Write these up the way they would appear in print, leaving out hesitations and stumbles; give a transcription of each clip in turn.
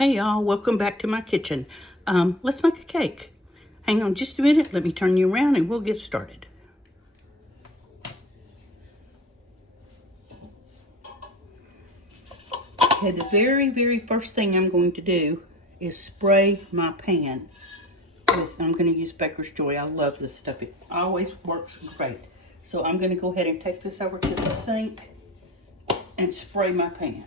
Hey y'all, welcome back to my kitchen. Let's make a cake. Hang on just a minute, let me turn you around and we'll get started. Okay, the very first thing I'm going to do is spray my pan with, I'm going to use Baker's Joy. I love this stuff. It always works great. So I'm going to go ahead and take this over to the sink and spray my pan.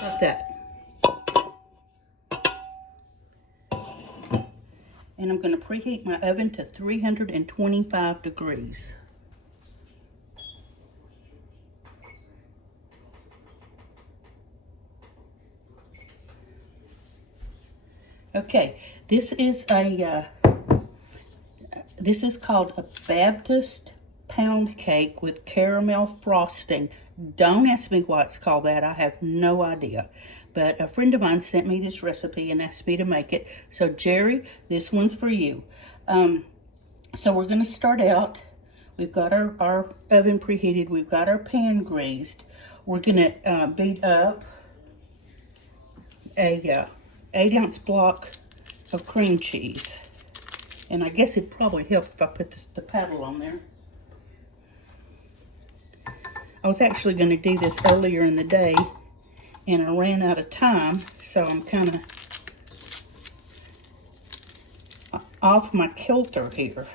Like that. And I'm going to preheat my oven to 325 degrees. Okay, this is called a Baptist pound cake with caramel frosting. Don't ask me why it's called that. I have no idea. But a friend of mine sent me this recipe and asked me to make it. So Jerry, this one's for you. So we're going to start out. We've got our oven preheated. We've got our pan greased. We're going to beat up a 8-ounce block of cream cheese. And I guess it'd probably help if I put the paddle on there. I was actually going to do this earlier in the day, and I ran out of time, so I'm kind of off my kilter here.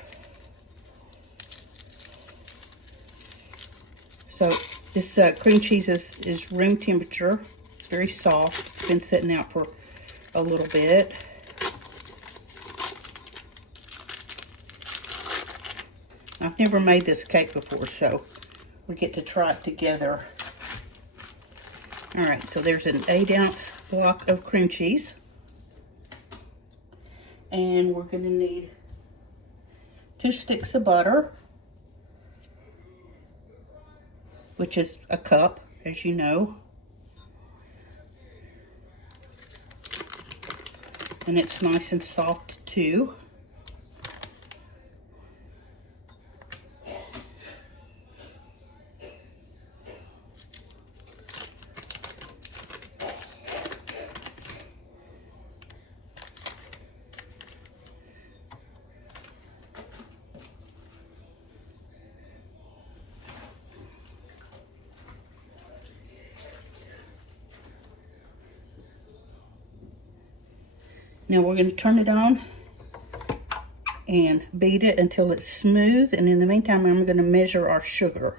So this cream cheese is room temperature, very soft. It's been sitting out for a little bit. I've never made this cake before, so we get to try it together. All right, so there's an 8-ounce block of cream cheese. And we're gonna need 2 sticks of butter, which is a cup, as you know. And it's nice and soft too. Now we're going to turn it on and beat it until it's smooth. And in the meantime, I'm going to measure our sugar.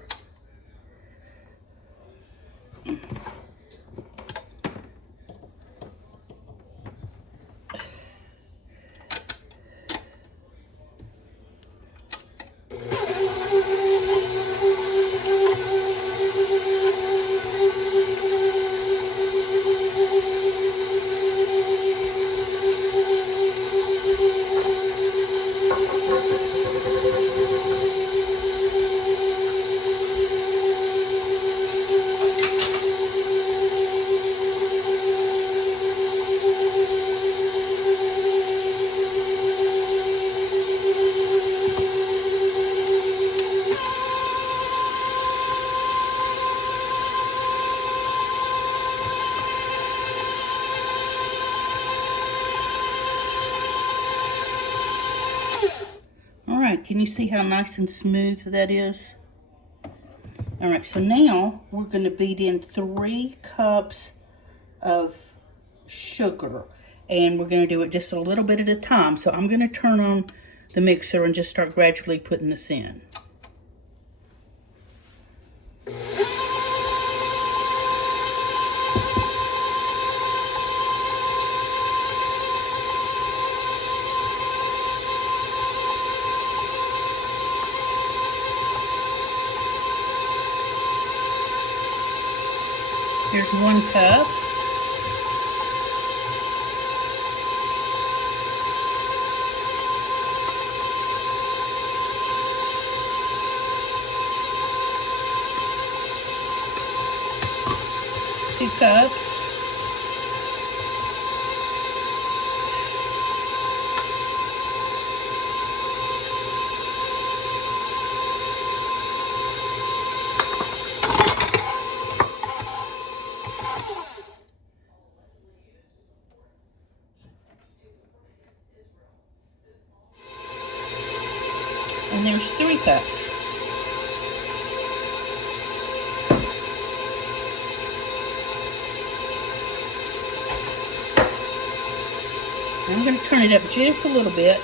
All right, can you see how nice and smooth that is? All right, so now we're going to beat in 3 cups of sugar, and we're going to do it just a little bit at a time. So I'm going to turn on the mixer and just start gradually putting this in. Here's 1 cup. Two cups. 3 cups. I'm going to turn it up just a little bit.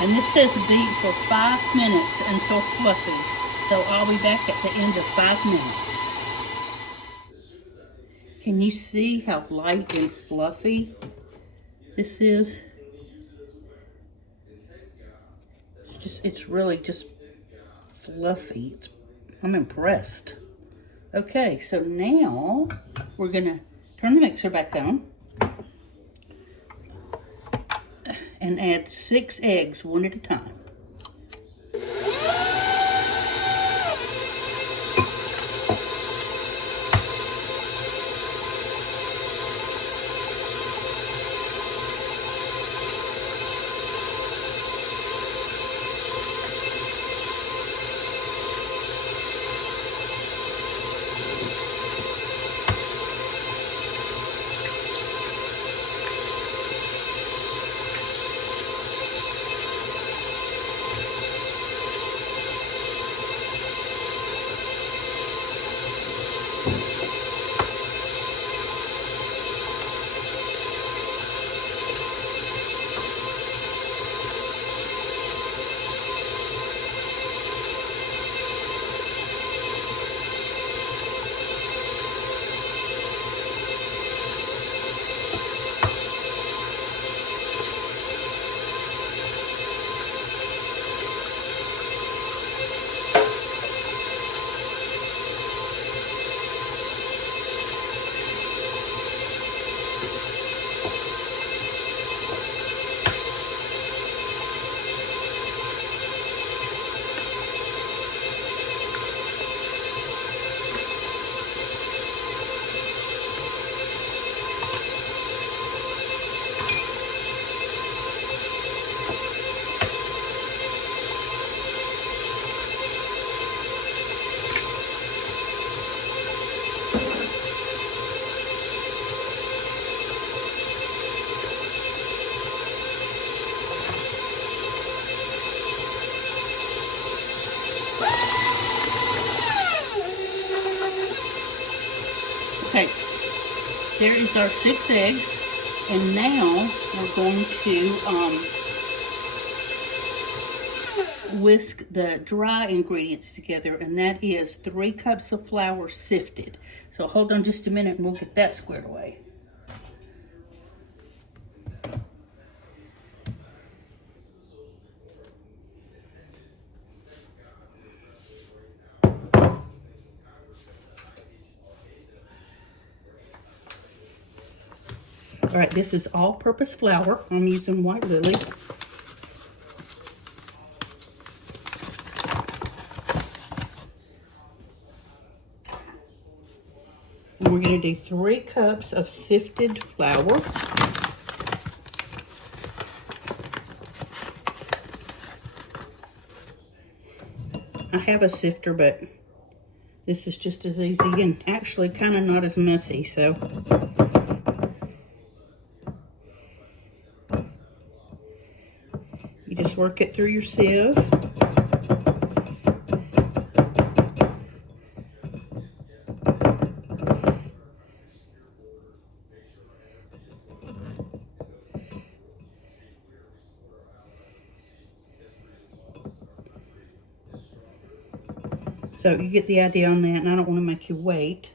And this says beat for 5 minutes until fluffy. So I'll be back at the end of 5 minutes. Can you see how light and fluffy this is? It's really just fluffy. I'm impressed. Okay, so now we're gonna turn the mixer back on and add 6 eggs, one at a time. Okay, there is our 6 eggs, and now we're going to whisk the dry ingredients together, and that is 3 cups of flour sifted. So hold on just a minute and we'll get that squared away. All right, this is all-purpose flour. I'm using White Lily. And we're going to do 3 cups of sifted flour. I have a sifter, but this is just as easy and actually kind of not as messy, so. You just work it through your sieve. So you get the idea on that, and I don't want to make you wait.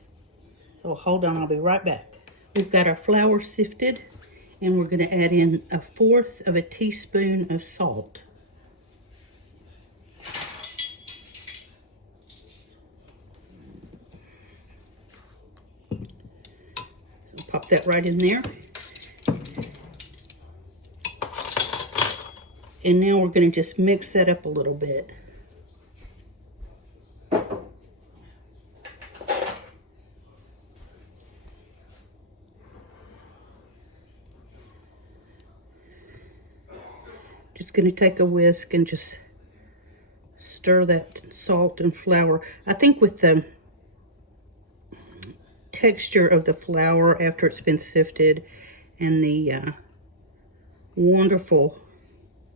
So hold on, I'll be right back. We've got our flour sifted, and we're going to add in 1/4 of a teaspoon of salt. Pop that right in there. And now we're going to just mix that up a little bit. Just going to take a whisk and just stir that salt and flour. I think with the texture of the flour after it's been sifted, and the wonderful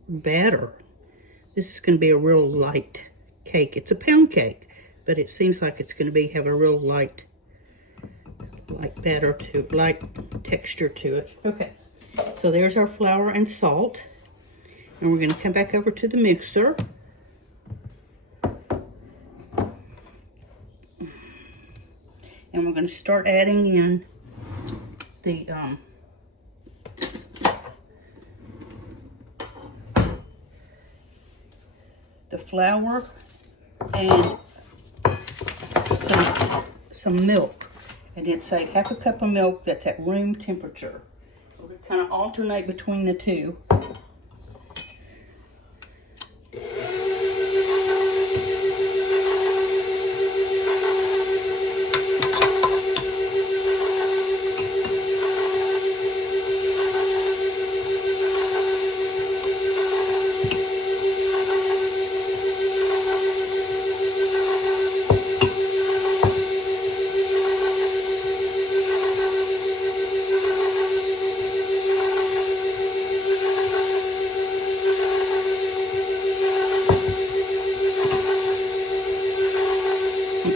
batter. This is going to be a real light cake. It's a pound cake, but it seems like it's going to have a real light batter to light texture to it. Okay, so there's our flour and salt, and we're going to come back over to the mixer. And we're going to start adding in the flour and some milk. And it's a half a cup of milk that's at room temperature. We're going to kind of alternate between the two.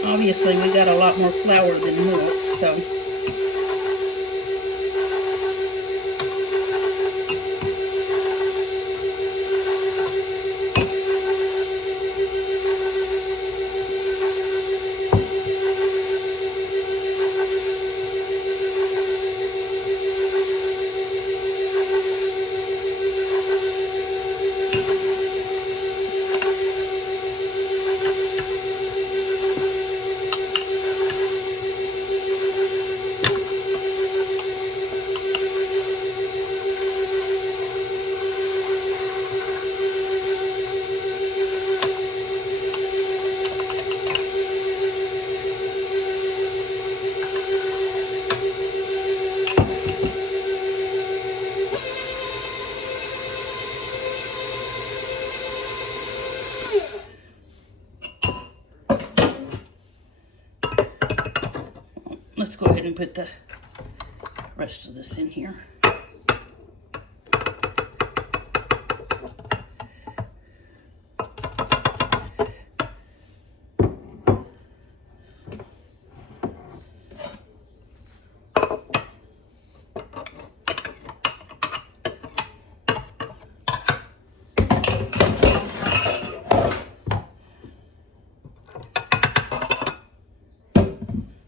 Obviously, we got a lot more flour than milk, so. Let's go ahead and put the rest of this in here.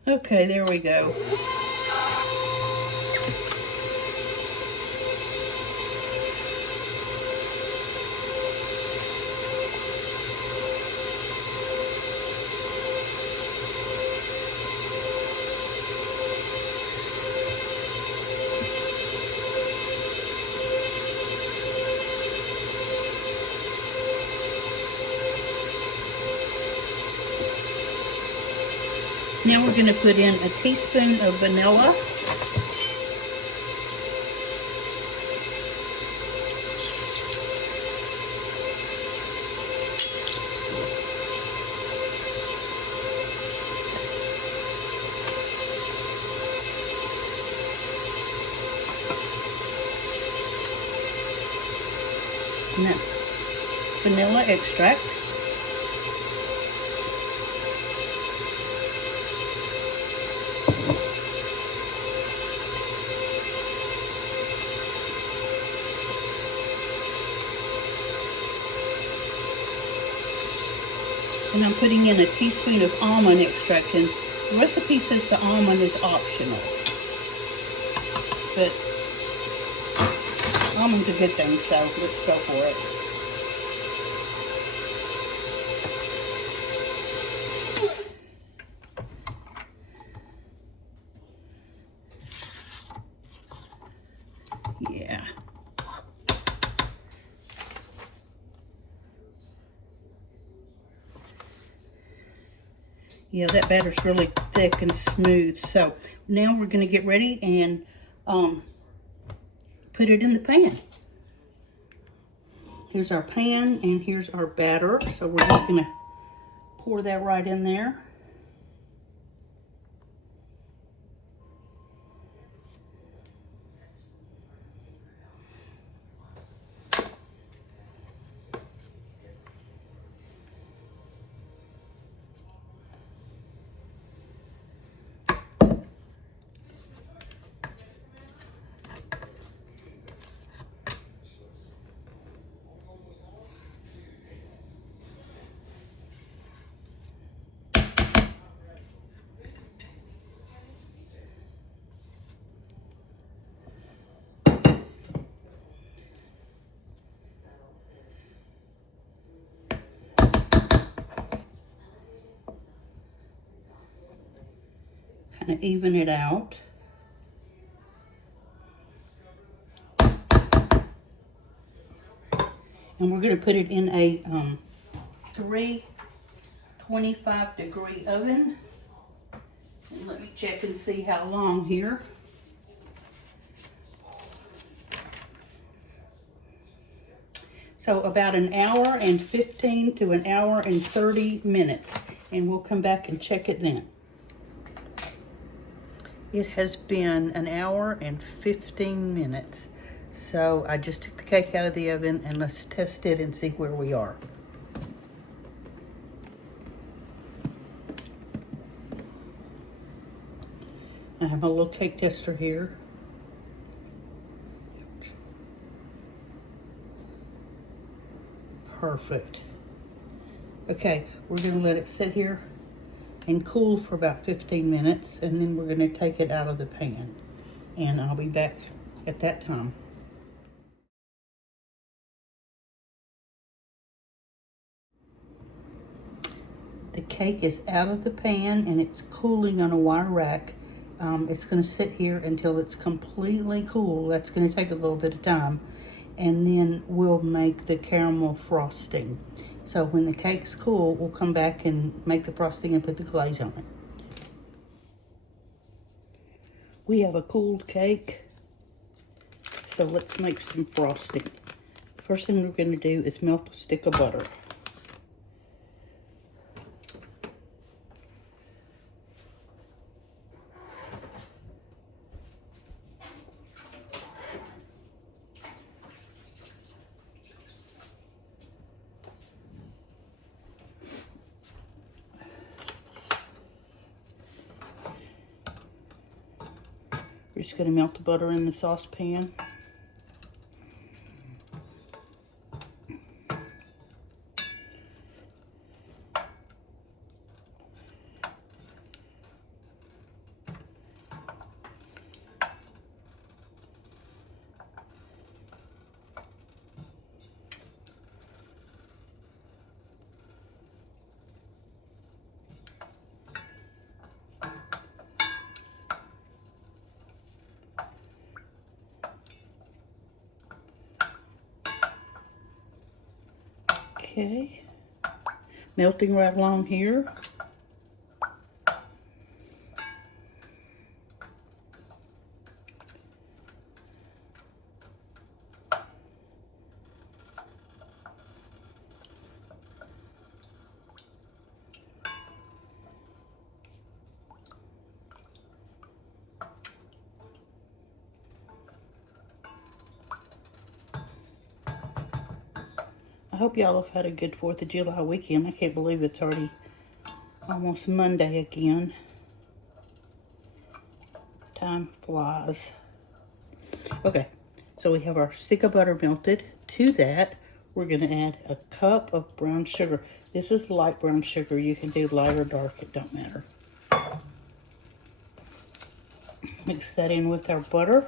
Okay, there we go. Now we're going to put in a teaspoon of vanilla. Now, vanilla extract. And I'm putting in a teaspoon of almond extract, and the recipe says the almond is optional. But almond's a good thing, so let's go for it. Yeah. Yeah, that batter's really thick and smooth. So now we're going to get ready and put it in the pan. Here's our pan and here's our batter. So we're just going to pour that right in there. kind of even it out. And we're going to put it in a 325-degree oven. And let me check and see how long here. So about an hour and 15 to an hour and 30 minutes. And we'll come back and check it then. It has been an hour and 15 minutes. So I just took the cake out of the oven and let's test it and see where we are. I have a little cake tester here. Perfect. Okay, we're going to let it sit here and cool for about 15 minutes, and then we're going to take it out of the pan. And I'll be back at that time. The cake is out of the pan and it's cooling on a wire rack. It's going to sit here until it's completely cool. That's going to take a little bit of time. And then we'll make the caramel frosting. So when the cake's cool, we'll come back and make the frosting and put the glaze on it. We have a cooled cake, so let's make some frosting. The first thing we're going to do is melt a stick of butter. We're just going to melt the butter in the saucepan. Okay, melting right along here. I hope y'all have had a good 4th of July weekend. I can't believe it's already almost Monday again. Time flies. Okay, so we have our stick of butter melted. To that, we're going to add a cup of brown sugar. This is light brown sugar. You can do light or dark, it don't matter. Mix that in with our butter,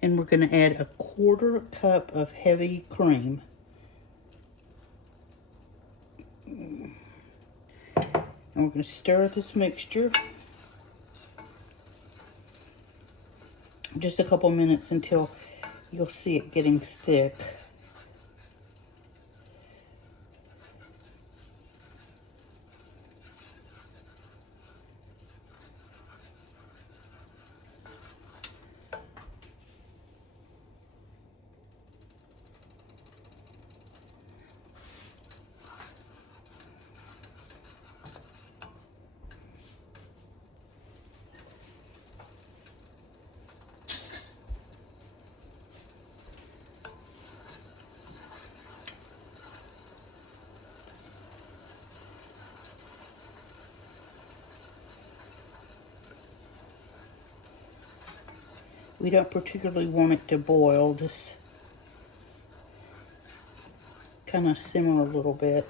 and we're going to add a 1/4 cup of heavy cream. And we're going to stir this mixture just a couple minutes until you'll see it getting thick. We don't particularly want it to boil, just kind of simmer a little bit.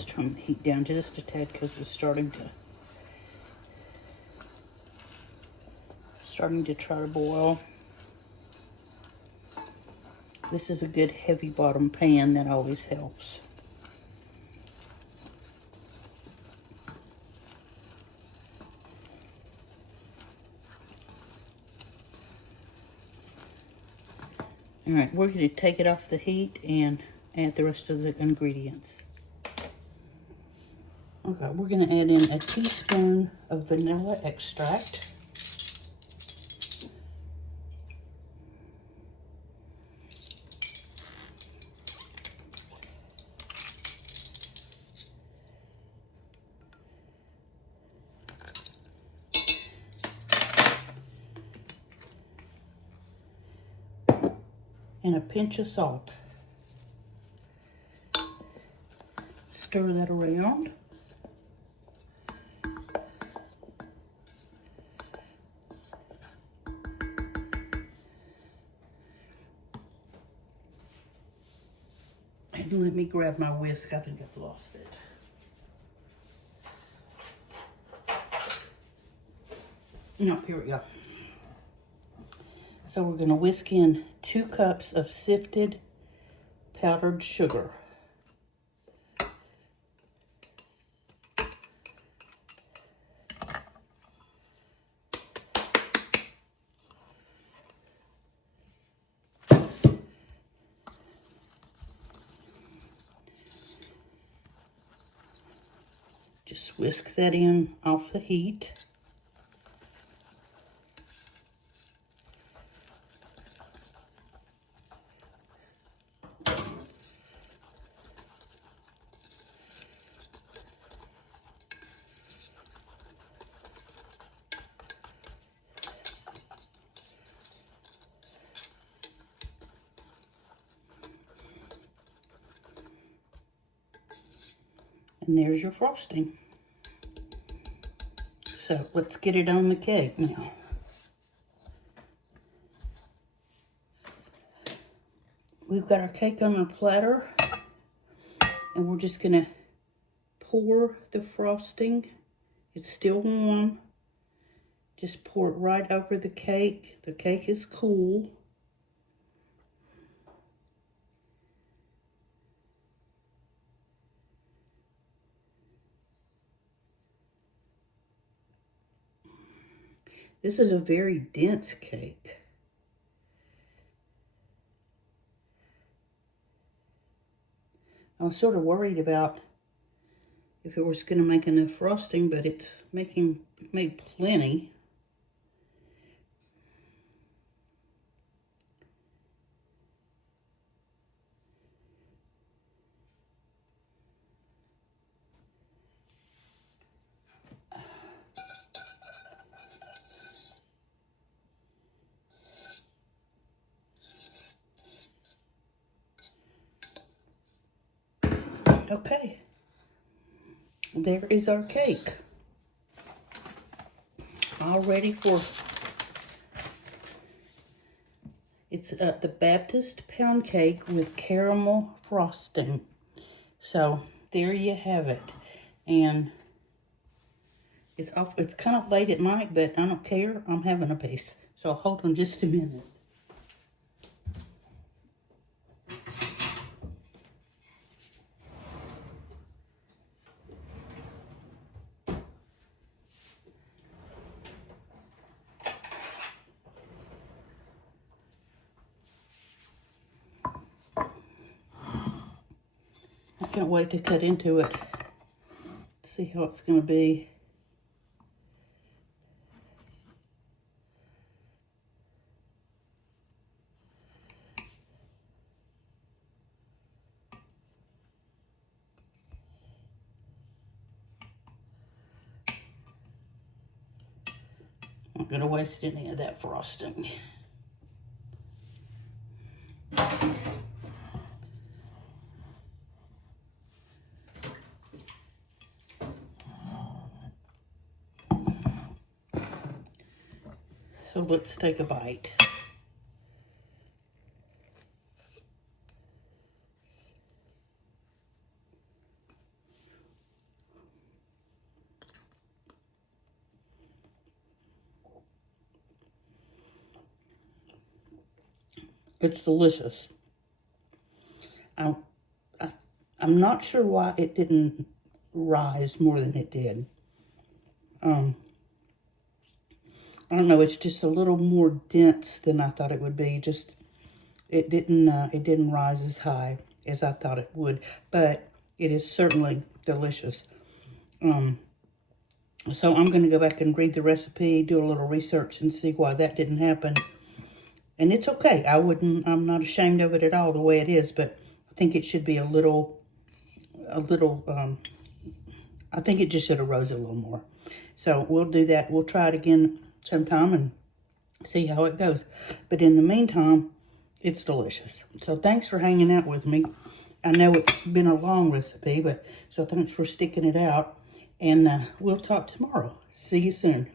Let's turn the heat down just a tad because it's starting to try to boil. This is a good heavy bottom pan. That always helps. All right, we're going to take it off the heat and add the rest of the ingredients. Okay, we're going to add in a teaspoon of vanilla extract. And a pinch of salt. Stir that around. And let me grab my whisk. I think I've lost it. No, here we go. So we're going to whisk in 2 cups of sifted powdered sugar. Just whisk that in off the heat. And there's your frosting. So let's get it on the cake now. We've got our cake on our platter, and we're just gonna pour the frosting. It's still warm. Just pour it right over the cake. The cake is cool. This is a very dense cake. I was sort of worried about if it was going to make enough frosting, but it's made plenty. Okay, there is our cake. All ready for, it's the Baptist pound cake with caramel frosting. So there you have it. And it's kind of late at night, but I don't care. I'm having a piece. So hold on just a minute. I can't wait to cut into it. See how it's going to be. I'm not going to waste any of that frosting. So let's take a bite. It's delicious. I, I'm not sure why it didn't rise more than it did. I don't know, it's just a little more dense than I thought it would be. Just, it didn't rise as high as I thought it would, but it is certainly delicious. So I'm going to go back and read the recipe, do a little research, and see why that didn't happen. And it's okay. I'm not ashamed of it at all the way it is, but I think it should be a little, I think it just should have rose a little more. So we'll do that. We'll try it again sometime and see how it goes. But in the meantime, it's delicious. So thanks for hanging out with me. I know it's been a long recipe, so thanks for sticking it out. And we'll talk tomorrow. See you soon.